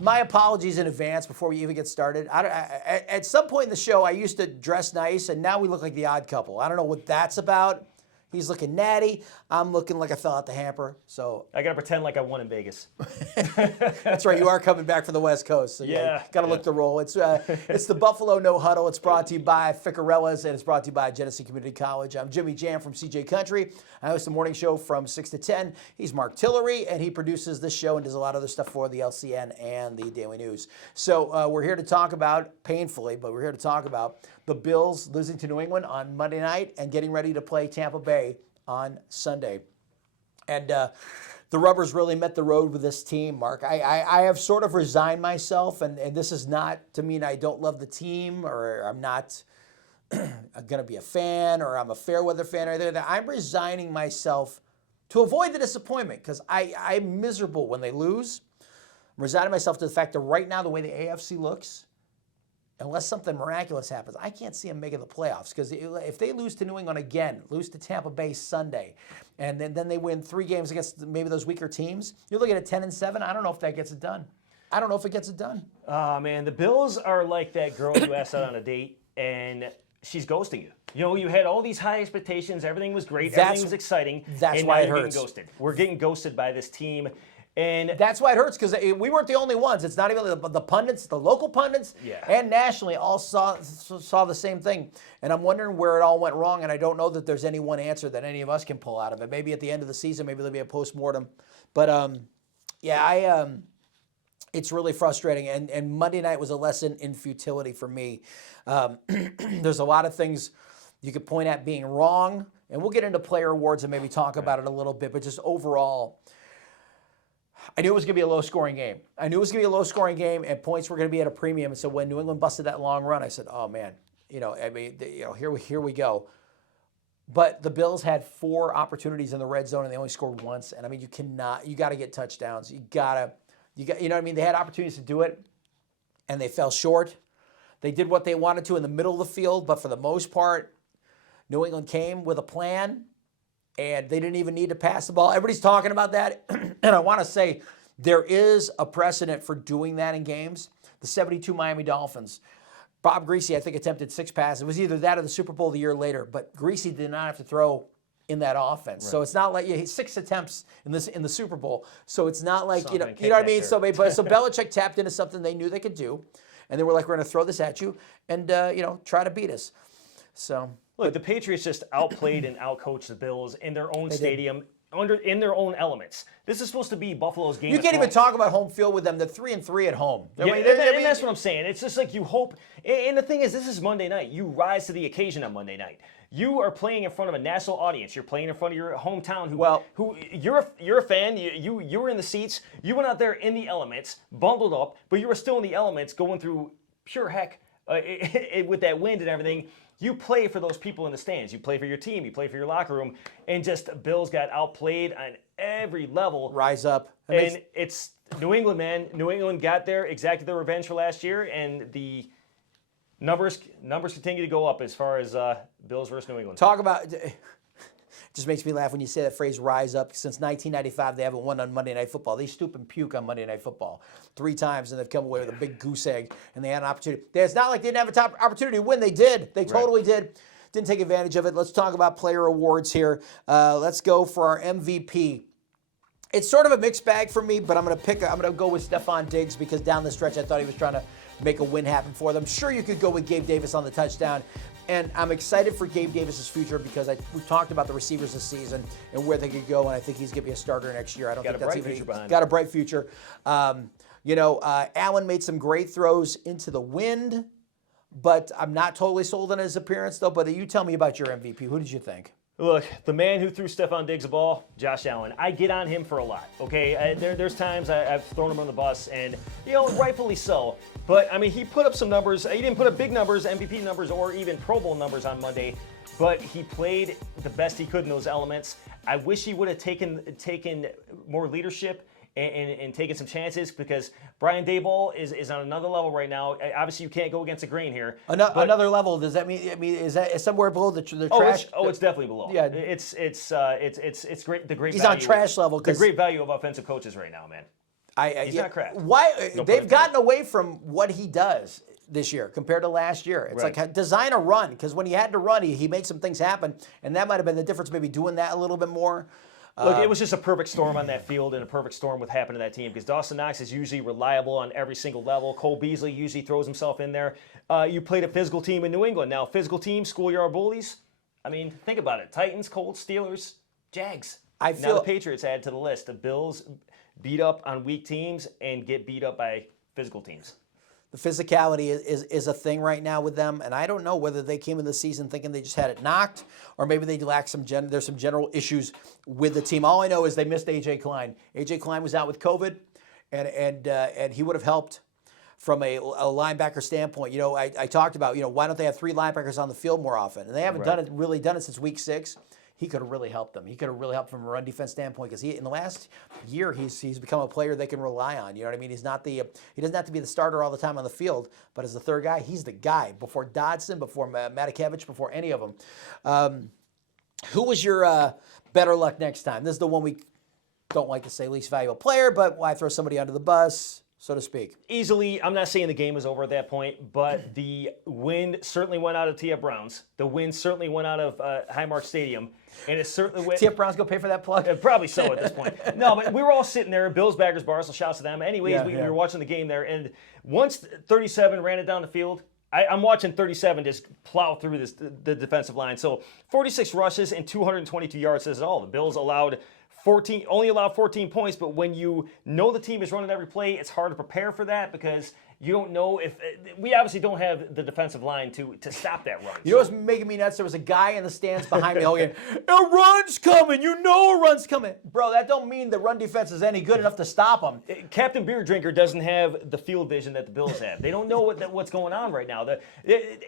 My apologies in advance before we even get started. At some point in the show, I used to dress nice, and now we look like the odd couple. I don't know what that's about. He's looking natty. I'm looking like I fell out the hamper. So I got to pretend like I won in Vegas. That's right. You are coming back from the West Coast. So yeah. Got to look the role. It's the Buffalo No-Huddle. It's brought to you by Ficarella's, and it's brought to you by Genesee Community College. I'm Jimi Jamm from CJ Country. I host the morning show from 6 to 10. He's Marc Tillery, and he produces this show and does a lot of other stuff for the LCN and the Daily News. So we're here to talk about, painfully, but we're here to talk about the Bills losing to New England on Monday night and getting ready to play Tampa Bay on Sunday. And the rubbers really met the road with this team, Mark. I have sort of resigned myself, and this is not to mean I don't love the team or I'm not going to be a fan or I'm a fair weather fan or anything. I'm resigning myself to avoid the disappointment because I'm miserable when they lose. I'm resigning myself to the fact that right now, the way the AFC looks, unless something miraculous happens, I can't see them making the playoffs. Because if they lose to New England again, lose to Tampa Bay Sunday, and then they win 3 games against maybe those weaker teams, you're looking at 10-7. I don't know if that gets it done. I don't know if it gets it done. Oh, man, the Bills are like that girl you asked out on a date, and she's ghosting you. You know, you had all these high expectations. Everything was great. Everything was exciting. That's and why now it you're hurts. Getting ghosted. We're getting ghosted by this team. And that's why it hurts, because we weren't the only ones. It's not even the pundits, the local pundits, and nationally all saw the same thing. And I'm wondering where it all went wrong, and I don't know that there's any one answer that any of us can pull out of it. Maybe at the end of the season, maybe there'll be a postmortem. But, it's really frustrating. And Monday night was a lesson in futility for me. There's a lot of things you could point at being wrong, and we'll get into player awards and maybe talk about it a little bit, but just overall, I knew it was going to be a low-scoring game. And points were going to be at a premium. And so when New England busted that long run, I said, "Oh man, here we go." But the Bills had 4 opportunities in the red zone, and they only scored once. And I mean, you got to get touchdowns. You got, you know what I mean? They had opportunities to do it, and they fell short. They did what they wanted to in the middle of the field, but for the most part, New England came with a plan. And they didn't even need to pass the ball. Everybody's talking about that. And I want to say there is a precedent for doing that in games. The 72 Miami Dolphins. Bob Greasy, I think, attempted 6 passes. It was either that or the Super Bowl the year later. But Greasy did not have to throw in that offense. Right. So it's not like 6 attempts in the Super Bowl. So it's not like, you know what I mean? So Belichick tapped into something they knew they could do. And they were like, we're going to throw this at you and, try to beat us. So... Look, the Patriots just outplayed and outcoached the Bills in their own stadium, in their own elements. This is supposed to be Buffalo's game. You can't even talk about home field with them. They're 3-3 at home. And that's what I'm saying. It's just like you hope. And the thing is, this is Monday night. You rise to the occasion on Monday night. You are playing in front of a national audience. You're playing in front of your hometown. Who you're a fan. You were in the seats. You went out there in the elements, bundled up, but you were still in the elements, going through pure heck with that wind and everything. You play for those people in the stands. You play for your team. You play for your locker room. And just Bills got outplayed on every level. Rise up. And it's New England, man. New England got there, exacted their revenge for last year, and the numbers continue to go up as far as Bills versus New England. Talk about... It just makes me laugh when you say that phrase, rise up. Since 1995, they haven't won on Monday Night Football. They stoop and puke on Monday Night Football 3 times, and they've come away with a big goose egg, and they had an opportunity. It's not like they didn't have a top opportunity to win. They did. They totally did. Didn't take advantage of it. Let's talk about player awards here. Let's go for our MVP. It's sort of a mixed bag for me, but I'm going to go with Stefon Diggs because down the stretch I thought he was trying to make a win happen for them. Sure, you could go with Gabe Davis on the touchdown. And I'm excited for Gabe Davis's future because we've talked about the receivers this season and where they could go, and I think he's going to be a starter next year. I don't think that's even got a bright future. Allen made some great throws into the wind, but I'm not totally sold on his appearance, though. But you tell me about your MVP. Who did you think? Look, the man who threw Stefon Diggs the ball, Josh Allen. I get on him for a lot, okay? There's times I've thrown him on the bus, and, rightfully so. But, I mean, he put up some numbers. He didn't put up big numbers, MVP numbers, or even Pro Bowl numbers on Monday, but he played the best he could in those elements. I wish he would have taken more leadership and taking some chances because Brian Daboll is on another level right now. Obviously, you can't go against the grain here. Another level? Does that mean? I mean, is that somewhere below the trash? It's definitely below. Yeah, it's great. The great. He's value, on trash level. The great value of offensive coaches right now, man. He's not Kraft. Why No they've pun gotten away from what he does this year compared to last year. It's like design a run, because when he had to run, he made some things happen, and that might have been the difference. Maybe doing that a little bit more. Look, it was just a perfect storm on that field, and a perfect storm with happened to that team, because Dawson Knox is usually reliable on every single level. Cole Beasley usually throws himself in there. You played a physical team in New England. Now, physical team, schoolyard bullies. I mean, think about it. Titans, Colts, Steelers, Jags. Now the Patriots add to the list. The Bills beat up on weak teams and get beat up by physical teams. The physicality is a thing right now with them, and I don't know whether they came in the season thinking they just had it knocked, or maybe they lack there's some general issues with the team. All I know is they missed A.J. Klein. A.J. Klein was out with COVID, and he would have helped from a linebacker standpoint. You know, I talked about, you know, why don't they have 3 linebackers on the field more often? And they haven't really done it since week 6. He could have really helped them. He could have really helped from a run defense standpoint, because in the last year he's become a player they can rely on. You know what I mean? He doesn't have to be the starter all the time on the field, but as the third guy, he's the guy. Before Dodson, before Matakevich, before any of them. Who was your better luck next time? This is the one we don't like to say least valuable player, but why throw somebody under the bus, so to speak? Easily, I'm not saying the game was over at that point, but the wind certainly went out of TF Browns. The wind certainly went out of Highmark Stadium. And it certainly went. TF Browns go pay for that plug? Probably so at this point. No, but we were all sitting there, Bills, backers, bars, so shouts to them. Anyways, we were watching the game there, and once 37 ran it down the field, I'm watching 37 just plow through the defensive line. So 46 rushes and 222 yards says it all. The Bills only allowed 14 points, but when you know the team is running every play, it's hard to prepare for that, because you don't know if we obviously don't have the defensive line to stop that run. You know what's making me nuts? There was a guy in the stands behind me going, "A run's coming! You know a run's coming!" Bro, that don't mean the run defense is any good enough to stop them. Captain Beer Drinker doesn't have the field vision that the Bills have. They don't know what's going on right now.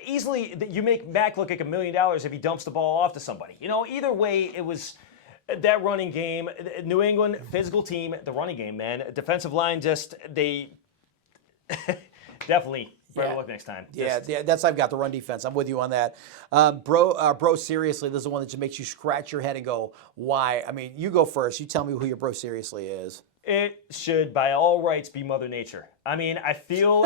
Easily, you make Mac look like $1 million if he dumps the ball off to somebody. You know, either way, it was. That running game, New England, physical team, the running game, man. Defensive line they definitely better look next time. I've got the run defense. I'm with you on that. Bro, seriously, this is the one that just makes you scratch your head and go, why? I mean, you go first. You tell me who your bro seriously is. It should, by all rights, be Mother Nature. I mean, I feel...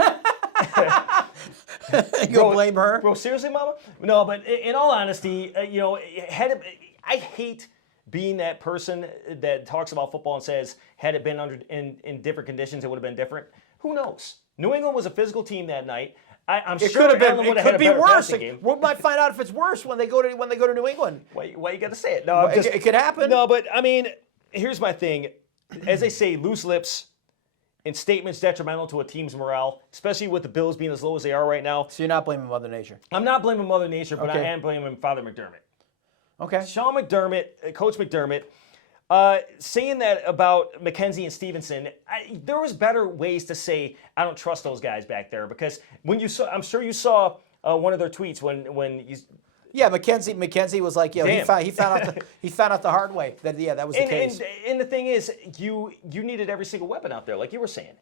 You blame her? Bro, seriously, Mama? No, but in all honesty, you know, I hate being that person that talks about football and says, had it been in different conditions, it would have been different. Who knows? New England was a physical team that night. I'm sure could have been. It could be worse. We might find out if it's worse when they go to New England. Why you got to say it? No, it could happen. No, but I mean, here's my thing. As they say, loose lips and statements detrimental to a team's morale, especially with the Bills being as low as they are right now. So you're not blaming Mother Nature? I'm not blaming Mother Nature, but I am blaming Father McDermott. Okay. Sean McDermott, Coach McDermott, saying that about McKenzie and Stevenson, there was better ways to say, I don't trust those guys back there, because when you saw, I'm sure you saw one of their tweets when you. Yeah, McKenzie was like, he found out the hard way that that was the case. And the thing is, you needed every single weapon out there, like you were saying.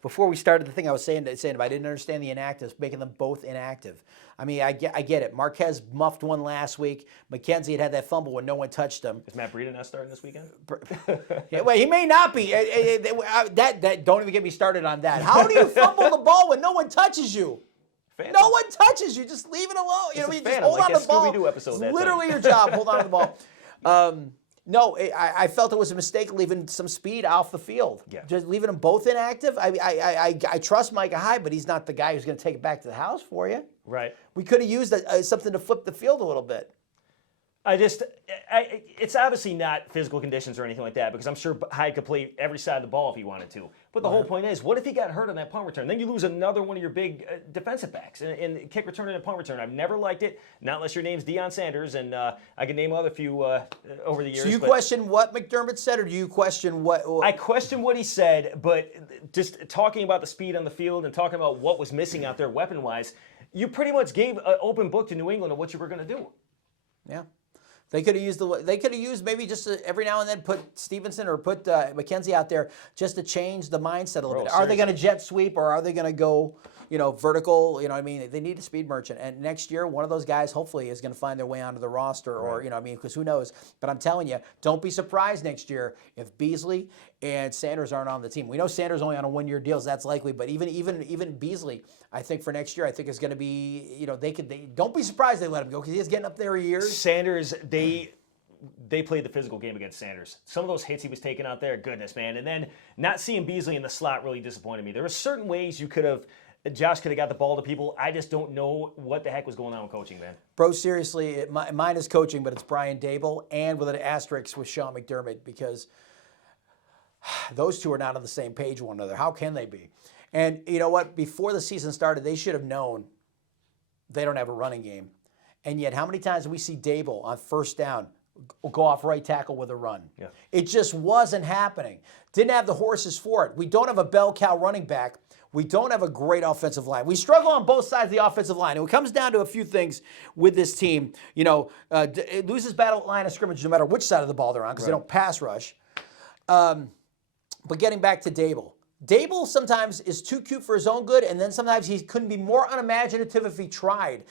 Before we started the thing, I was saying if I didn't understand the inactives, making them both inactive. I mean, I get it. Marquez muffed one last week. McKenzie had that fumble when no one touched him. Is Matt Breida not starting this weekend? Well, he may not be. Don't even get me started on that. How do you fumble the ball when no one touches you? Phantom. No one touches you. Just leave it alone. You just hold on to the ball. Scooby-Doo episode. It's literally your job. Hold on to the ball. No, I felt it was a mistake leaving some speed off the field. Yeah. Just leaving them both inactive. I trust Micah Hyde, but he's not the guy who's going to take it back to the house for you. Right. We could have used something to flip the field a little bit. It's obviously not physical conditions or anything like that, because I'm sure Hyde could play every side of the ball if he wanted to. But the whole point is, what if he got hurt on that punt return? Then you lose another one of your big defensive backs in kick return and a punt return. I've never liked it, not unless your name's Deion Sanders, and I can name other few over the years. So you question what McDermott said, or do you question what? I question what he said, but just talking about the speed on the field and talking about what was missing out there weapon-wise, you pretty much gave an open book to New England of what you were going to do. Yeah. They could have used maybe just every now and then put Stevenson or put McKenzie out there just to change the mindset a little bit. Are they going to jet sweep or are they going to go, vertical? You know what I mean? They need a speed merchant. And next year, one of those guys hopefully is going to find their way onto the roster or, because who knows. But I'm telling you, don't be surprised next year if Beasley and Sanders aren't on the team. We know Sanders only on a 1-year deal, so that's likely. But even Beasley, I think for next year, I think is going to be, they don't be surprised they let him go because he's getting up there years. Sanders, they played the physical game against Sanders. Some of those hits he was taking out there, goodness, man. And then not seeing Beasley in the slot really disappointed me. There were certain ways Josh could have got the ball to people. I just don't know what the heck was going on with coaching, man. Bro, seriously, mine is coaching, but it's Brian Dable and with an asterisk with Sean McDermott because those two are not on the same page with one another. How can they be? And you know what? Before the season started, they should have known they don't have a running game. And yet, how many times do we see Dable on first down go off right tackle with a run? Yeah. It just wasn't happening. Didn't have the horses for it. We don't have a bell cow running back. We don't have a great offensive line. We struggle on both sides of the offensive line. And it comes down to a few things with this team. It loses battle line of scrimmage no matter which side of the ball they're on because they don't pass rush. But getting back to Dable. Dable sometimes is too cute for his own good, and then sometimes he couldn't be more unimaginative if he tried.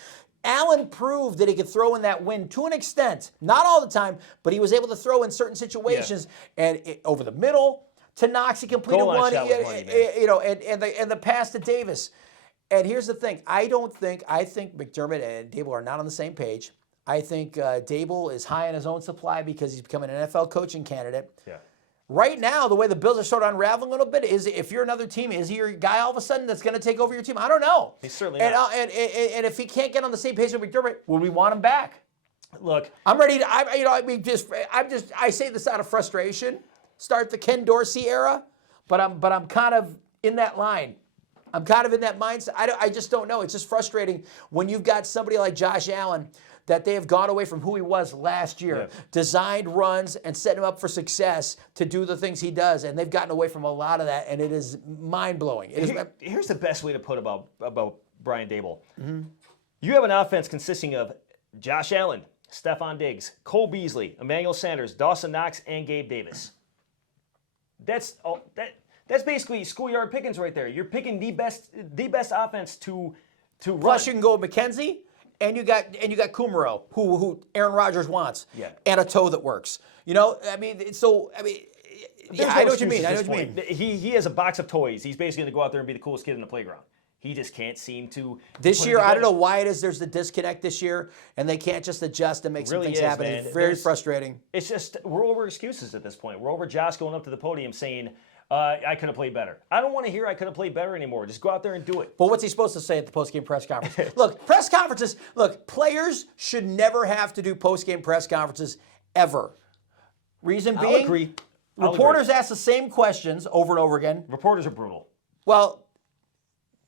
Allen proved that he could throw in that wind to an extent. Not all the time, but he was able to throw in certain situations and over the middle. To Knox, he completed one, and the pass to Davis. And here's the thing: I think McDermott and Dable are not on the same page. I think Dable is high on his own supply because he's becoming an NFL coaching candidate. Yeah. Right now, the way the Bills are sort of unraveling a little bit is if you're another team, is he your guy all of a sudden that's going to take over your team? I don't know. He's certainly not. And if he can't get on the same page with McDermott, would we want him back? Look, I'm ready to. I say this out of frustration. Start the Ken Dorsey era, but I'm kind of in that line. I'm kind of in that mindset. I just don't know. It's just frustrating when you've got somebody like Josh Allen that they have gone away from who he was last year, designed runs and set him up for success to do the things he does, and they've gotten away from a lot of that, and it is mind-blowing. Here's the best way to put about Brian Dable. Mm-hmm. You have an offense consisting of Josh Allen, Stephon Diggs, Cole Beasley, Emmanuel Sanders, Dawson Knox, and Gabe Davis. That's basically schoolyard pickings right there. You're picking the best offense to run. Plus, you can go with McKenzie, and you got Kumaro, who Aaron Rodgers wants, and a toe that works. I know what you mean. He has a box of toys. He's basically going to go out there and be the coolest kid in the playground. He just can't seem to. This year, I don't know why it is. There's the disconnect this year, and they can't just adjust and make some things happen. Man. It's very frustrating. It's just we're over excuses at this point. We're over Josh going up to the podium saying, "I could have played better." I don't want to hear "I could have played better" anymore. Just go out there and do it. Well, what's he supposed to say at the postgame press conference? Press conferences. Players should never have to do postgame press conferences ever. Reason being, I'll agree. Reporters ask the same questions over and over again. Reporters are brutal. Well.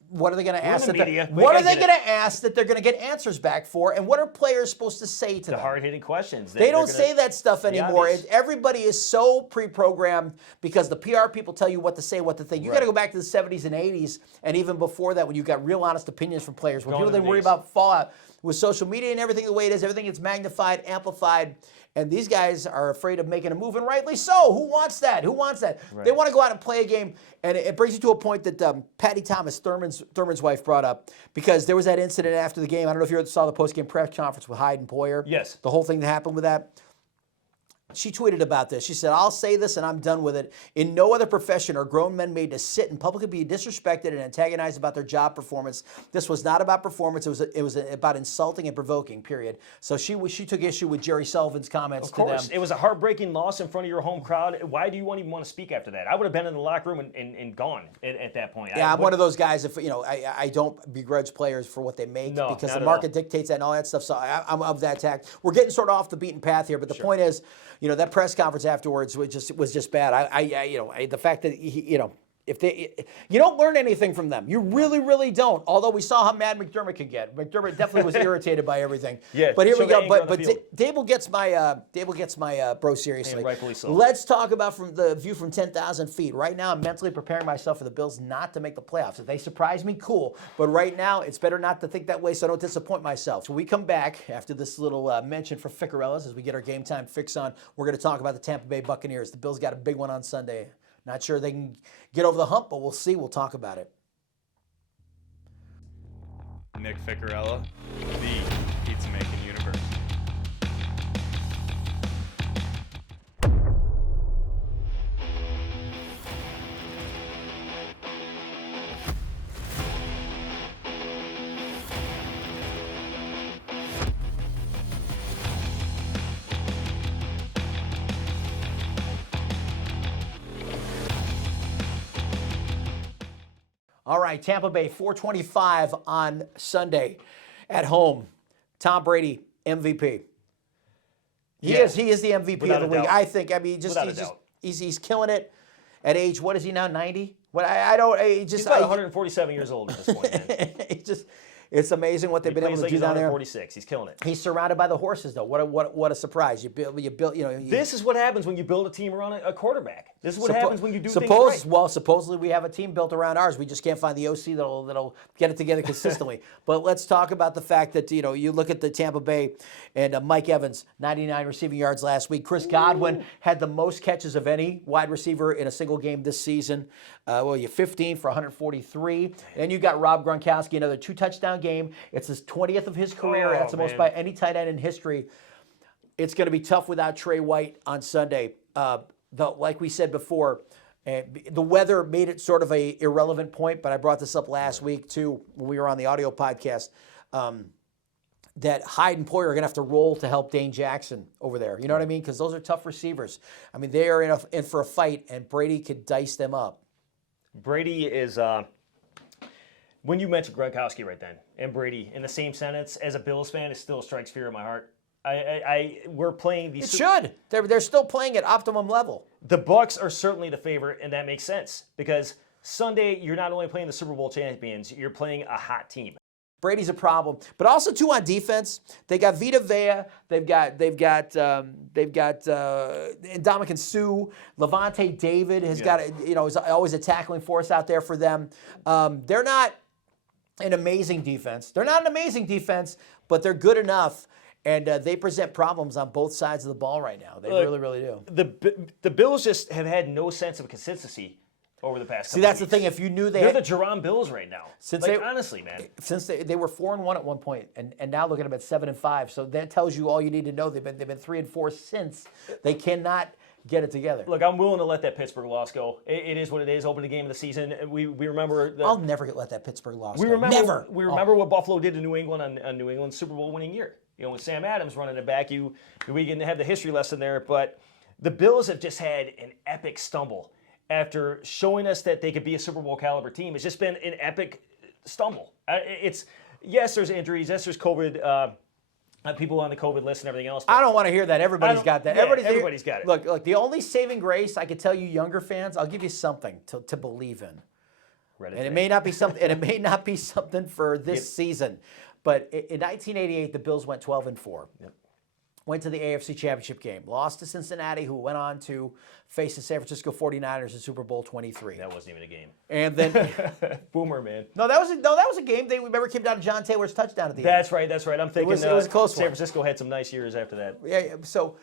What are they going to ask? What are they going to ask that they're going to get answers back for? And what are players supposed to say to them? The hard-hitting questions. They don't say that stuff anymore. Everybody is so pre-programmed because the PR people tell you what to say, what to think. You got to go back to the 70s and 80s, and even before that, when you got real honest opinions from players, when people didn't worry about fallout. With social media and everything the way it is, everything gets magnified, amplified, and these guys are afraid of making a move, and rightly so. Who wants that? Right. They want to go out and play a game, and it brings you to a point that Patty Thomas, Thurman's wife, brought up, because there was that incident after the game. I don't know if you saw the post-game press conference with Hyde and Poyer. Yes. The whole thing that happened with that. She tweeted about this. She said, "I'll say this and I'm done with it. In no other profession are grown men made to sit and publicly be disrespected and antagonized about their job performance. This was not about performance. It was about insulting and provoking, period." So she took issue with Jerry Sullivan's comments to them. Of course. It was a heartbreaking loss in front of your home crowd. Why do you even want to speak after that? I would have been in the locker room and gone at that point. Yeah, I'm one of those guys. I don't begrudge players for what they make because the market dictates that and all that stuff. So I'm of that tact. We're getting sort of off the beaten path here, but the point is, that press conference afterwards was just bad. The fact that you don't learn anything from them. You really, really don't. Although we saw how mad McDermott can get. McDermott definitely was irritated by everything. Yeah, but here we go. But field. Dable gets my bro seriously. And rightfully so. Let's talk about from the view from 10,000 feet. Right now, I'm mentally preparing myself for the Bills not to make the playoffs. If they surprise me, cool. But right now, it's better not to think that way so I don't disappoint myself. So we come back after this little mention for Ficarella's as we get our game time fix on. We're going to talk about the Tampa Bay Buccaneers. The Bills got a big one on Sunday. Not sure they can get over the hump, but we'll see. We'll talk about it. Nick Ficarella, the pizza making universe. All right, Tampa Bay, 425 on Sunday at home. Tom Brady, MVP. He is the MVP Without of the a league. doubt. I think. I mean, he's killing it at age. What is he now? 90. What I don't. He's about 147 years old at this point, man. It's amazing what they've been able to do down there. 146. He's killing it. He's surrounded by the horses, though. What a surprise! You build. This is what happens when you build a team around a quarterback. This is what happens when you do things right. Well, supposedly we have a team built around ours. We just can't find the OC that'll get it together consistently. But let's talk about the fact that you look at the Tampa Bay and Mike Evans, 99 receiving yards last week. Chris Godwin had the most catches of any wide receiver in a single game this season. You 15 for 143. And you got Rob Gronkowski, another 2-touchdown game. It's his 20th of his career. That's the most by any tight end in history. It's going to be tough without Trey White on Sunday. Like we said before, the weather made it sort of a irrelevant point, but I brought this up last week too when we were on the audio podcast, that Hyde and Poyer are going to have to roll to help Dane Jackson over there. You know what I mean? Because those are tough receivers. I mean, they are in for a fight, and Brady could dice them up. Brady is, when you mentioned Gronkowski right then, and Brady in the same sentence, as a Bills fan, it still strikes fear in my heart. We're playing these. It should. They're still playing at optimum level. The Bucs are certainly the favorite, and that makes sense because Sunday you're not only playing the Super Bowl champions, you're playing a hot team. Brady's a problem, but also too on defense. They got Vita Vea. They've got Ndamukong Suh. Levante David has got is always a tackling force out there for them. They're not an amazing defense. But they're good enough. And they present problems on both sides of the ball right now. They really, really do. The Bills just have had no sense of consistency over the past couple that's weeks. the thing. If you knew they're the Jerome Bills right now. Honestly, man. Since they were 4-1 at one point, and now look at them at 7-5. So that tells you all you need to know. They've been 3-4 since. They cannot get it together. Look, I'm willing to let that Pittsburgh loss go. It is what it is. Opening game of the season. We remember. I'll never let that Pittsburgh loss go. Never. We remember what Buffalo did to New England on New England's Super Bowl winning year. With Sam Adams running it back, we can have the history lesson there. But the Bills have just had an epic stumble after showing us that they could be a Super Bowl caliber team. It's just been an epic stumble. Yes, there's injuries. Yes, there's COVID. People on the COVID list and everything else. I don't want to hear that. Everybody's got that. Yeah, everybody's got it. Look, the only saving grace I could tell you younger fans, I'll give you something to believe in. And it may not be something. And it may not be something for this season. But in 1988, the Bills went 12-4. Yep. Went to the AFC Championship game. Lost to Cincinnati, who went on to face the San Francisco 49ers in Super Bowl 23. That wasn't even a game. And then Boomer, man. No, that was a game. They remember came down to John Taylor's touchdown at the end. That's right. I'm thinking it was a close San Francisco had some nice years after that. Yeah. So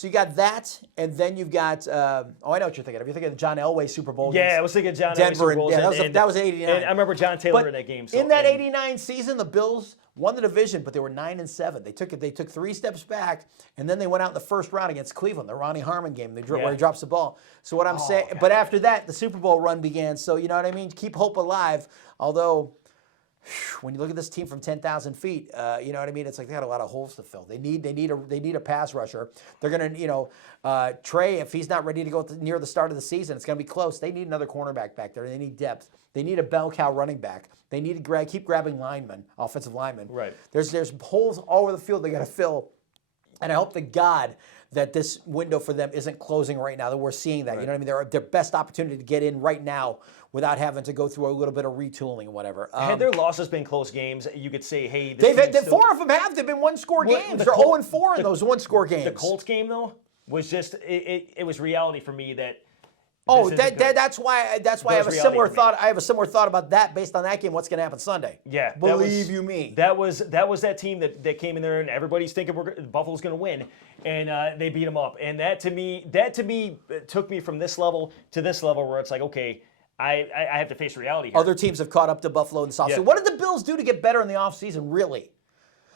you got that, and then you've got I know what you're thinking of. You're thinking of the John Elway Super Bowl. Yeah, I was thinking John Denver Elway Super Bowls. that was 89. And I remember John Taylor in that game. In that 89 season, the Bills won the division, but they were 9-7. They took 3 steps back, and then they went out in the first round against Cleveland, the Ronnie Harmon game, where he drops the ball. So what I'm saying, but after that, the Super Bowl run began. So you know what I mean? Keep hope alive. Although, when you look at this team from 10,000 feet, you know what I mean? It's like they got a lot of holes to fill. They need a pass rusher. They're gonna, Trey, if he's not ready to go near the start of the season, it's gonna be close. They need another cornerback back there. They need depth. They need a bell cow running back. They need to keep grabbing offensive linemen. Right. There's holes all over the field they got to fill, and I hope to God that this window for them isn't closing right now, that we're seeing that. You know what I mean? They're their best opportunity to get in right now without having to go through a little bit of retooling and whatever. Had their losses been close games, you could say, hey, this They've had, team's still- 4 of them have. They've been one-score Well, games. the They're Col- 0-4 in those one-score games. The Colts game, though, was just, it was reality for me that Oh, this isn't good. that's why I have was a reality similar for me. thought. I have a similar thought about that based on that game. What's going to happen Sunday? Yeah, that believe was- you me. That was that team that came in there and everybody's thinking Buffalo's going to win, and they beat them up. And that to me took me from this level to this level where it's like, okay, I have to face reality here. Other teams have caught up to Buffalo in the offseason. Yeah. What did the Bills do to get better in the offseason, really?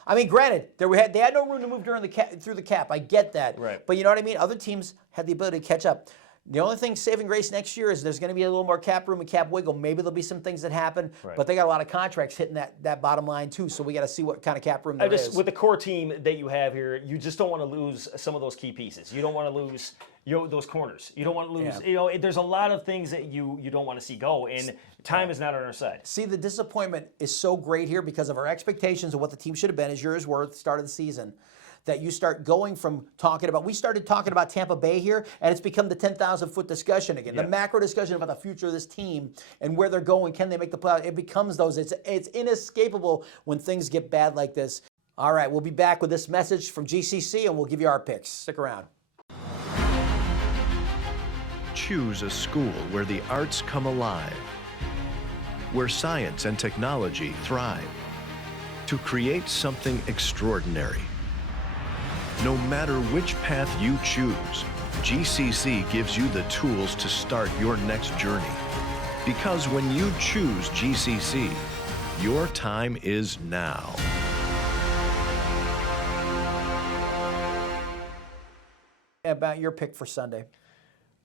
I mean, granted, they had no room to move through the cap. I get that. Right. But you know what I mean? Other teams had the ability to catch up. The only thing saving grace next year is there's going to be a little more cap room and cap wiggle. Maybe there'll be some things that happen, Right. but they got a lot of contracts hitting that bottom line too. So we got to see what kind of cap room there is. With the core team that you have here, you just don't want to lose some of those key pieces. You don't want to lose those corners. You don't want to lose. Yeah. There's a lot of things that you don't want to see go, and time is not on our side. See, the disappointment is so great here because of our expectations of what the team should have been, as yours were at the start of the season, that you start going from we started talking about Tampa Bay here, and it's become the 10,000-foot discussion again. Yeah. The macro discussion about the future of this team and where they're going. Can they make the playoffs? It becomes those. It's inescapable when things get bad like this. All right, we'll be back with this message from GCC, and we'll give you our picks. Stick around. Choose a school where the arts come alive, where science and technology thrive, to create something extraordinary. No matter which path you choose, GCC gives you the tools to start your next journey. Because when you choose GCC, your time is now. About your pick for Sunday.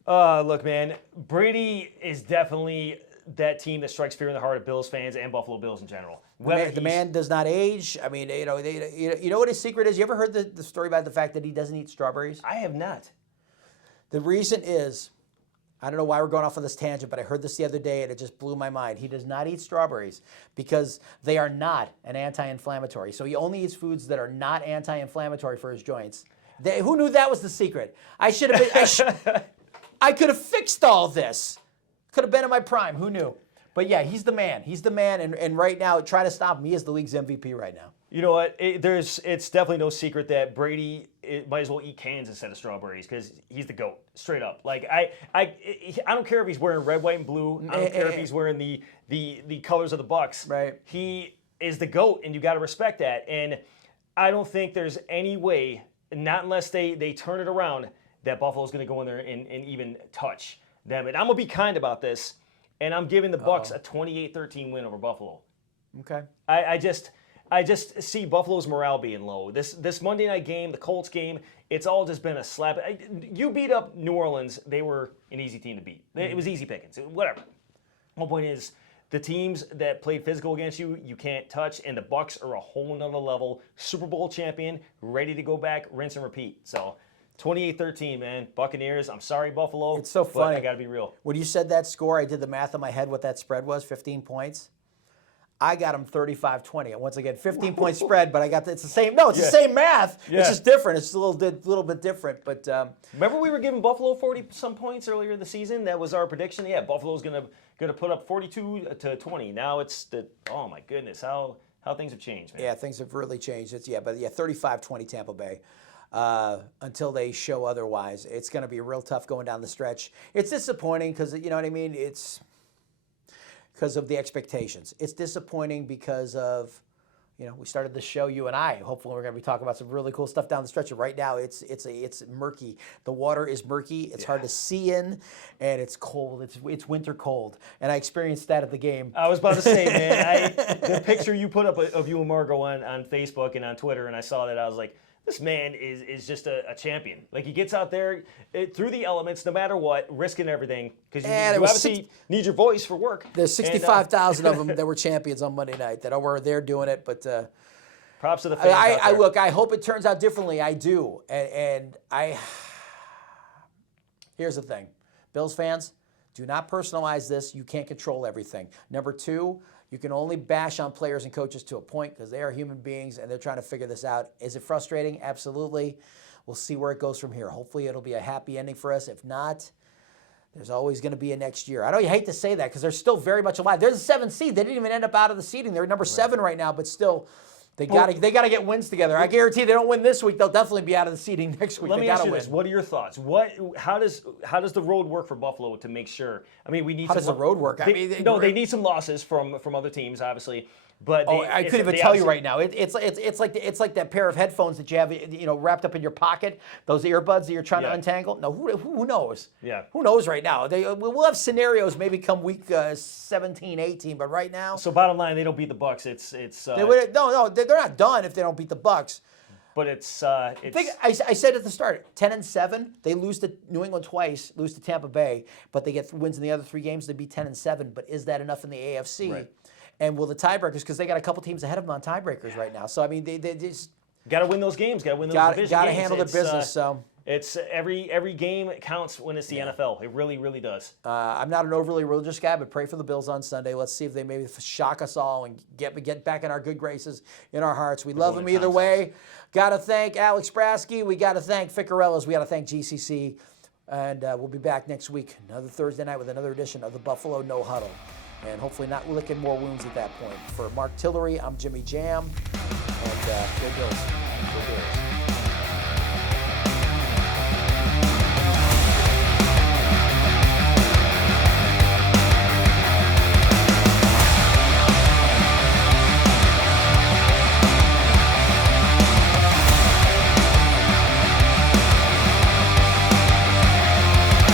Look, man, Brady is definitely that team that strikes fear in the heart of Bills fans and Buffalo Bills in general. The man does not age. I mean, you know what his secret is? You ever heard the story about the fact that he doesn't eat strawberries? I have not. The reason is, I don't know why we're going off on this tangent, but I heard this the other day and it just blew my mind. He does not eat strawberries because they are not an anti-inflammatory. So he only eats foods that are not anti-inflammatory for his joints. Who knew that was the secret? I should have been. I could have fixed all this. Could have been in my prime. Who knew? But yeah, he's the man. He's the man. And right now, try to stop him. He is the league's MVP right now. You know what? It's definitely no secret that Brady might as well eat cans instead of strawberries because he's the GOAT, straight up. Like I don't care if he's wearing red, white, and blue. I don't care if he's wearing the colors of the Bucks. Right. He is the GOAT, and you got to respect that. And I don't think there's any way, not unless they turn it around, that Buffalo's going to go in there and even touch them. And I'm going to be kind about this, and I'm giving the Bucks a 28-13 win over Buffalo. Okay. I just see Buffalo's morale being low. This Monday night game, the Colts game, it's all just been a slap. You beat up New Orleans. They were an easy team to beat. It was easy pickings. Whatever. My point is, the teams that played physical against you, you can't touch, and the Bucks are a whole nother level. Super Bowl champion, ready to go back, rinse and repeat. So 28-13, man. Buccaneers. I'm sorry, Buffalo. It's so funny. But I got to be real. When you said that score, I did the math in my head what that spread was, 15 points. I got them 35-20. And once again, 15-point spread, but it's the same. No, it's the same math. Yeah. It's just different. It's a little bit different. But remember we were giving Buffalo 40-some points earlier in the season? That was our prediction. Yeah, Buffalo's gonna put up 42-20. Now it's oh my goodness, how things have changed, man. yeah, things have really changed. 35-20 Tampa Bay. Until they show otherwise, it's going to be real tough going down the stretch. It's disappointing because, you know what I mean? It's because of the expectations. It's disappointing because of, we started the show, you and I. Hopefully we're going to be talking about some really cool stuff down the stretch. And right now it's murky. The water is murky. It's hard to see in, and it's cold. It's winter cold. And I experienced that at the game. I was about to say, man, the picture you put up of you and Margot on Facebook and on Twitter, and I saw that, I was like, this man is just a champion. Like, he gets out there through the elements, no matter what, risking everything, because you obviously need your voice for work. There's 65,000 of them that were champions on Monday night that were there doing it. But props to the fans out there. Look, I hope it turns out differently. I do. And here's the thing. Bills fans, do not personalize this. You can't control everything. Number two, you can only bash on players and coaches to a point because they are human beings and they're trying to figure this out. Is it frustrating? Absolutely. we'll see where it goes from here. Hopefully it'll be a happy ending for us. If not, there's always going to be a next year. I know you hate to say that because they're still very much alive. They're the 7th seed. They didn't even end up out of the seeding. They're number 7 right now, but still, they got to get wins together. I guarantee they don't win this week, they'll definitely be out of the seeding next week. Let me ask you win. this: what are your thoughts? How does the road work for Buffalo to make sure? I mean, we need. How does the road work? They need some losses from other teams, obviously. But I couldn't even tell you right now. It's like that pair of headphones that you have, wrapped up in your pocket. Those earbuds that you're trying to untangle. No, who knows? Yeah. Who knows right now? We'll have scenarios maybe come week 17, 18, but right now. So bottom line, they don't beat the Bucs. They're not done if they don't beat the Bucs. But it's. I said at the start, 10-7. They lose to New England twice, lose to Tampa Bay, but they get wins in the other 3 games. They'd be 10-7. But is that enough in the AFC? Right. And will the tiebreakers, because they got a couple teams ahead of them on tiebreakers right now. So I mean, they just got to win those games. Got to win those division games. Got to handle their business. So it's every game counts when it's the NFL. It really, really does. I'm not an overly religious guy, but pray for the Bills on Sunday. Let's see if they maybe shock us all and get back in our good graces, in our hearts. We love them either way. Got to thank Alex Brasky. We got to thank Ficarellas. We got to thank GCC. And we'll be back next week, another Thursday night with another edition of the Buffalo No-Huddle. And hopefully not licking more wounds at that point. For Marc Tillery, I'm Jimi Jam. And go Bills. Go Bills.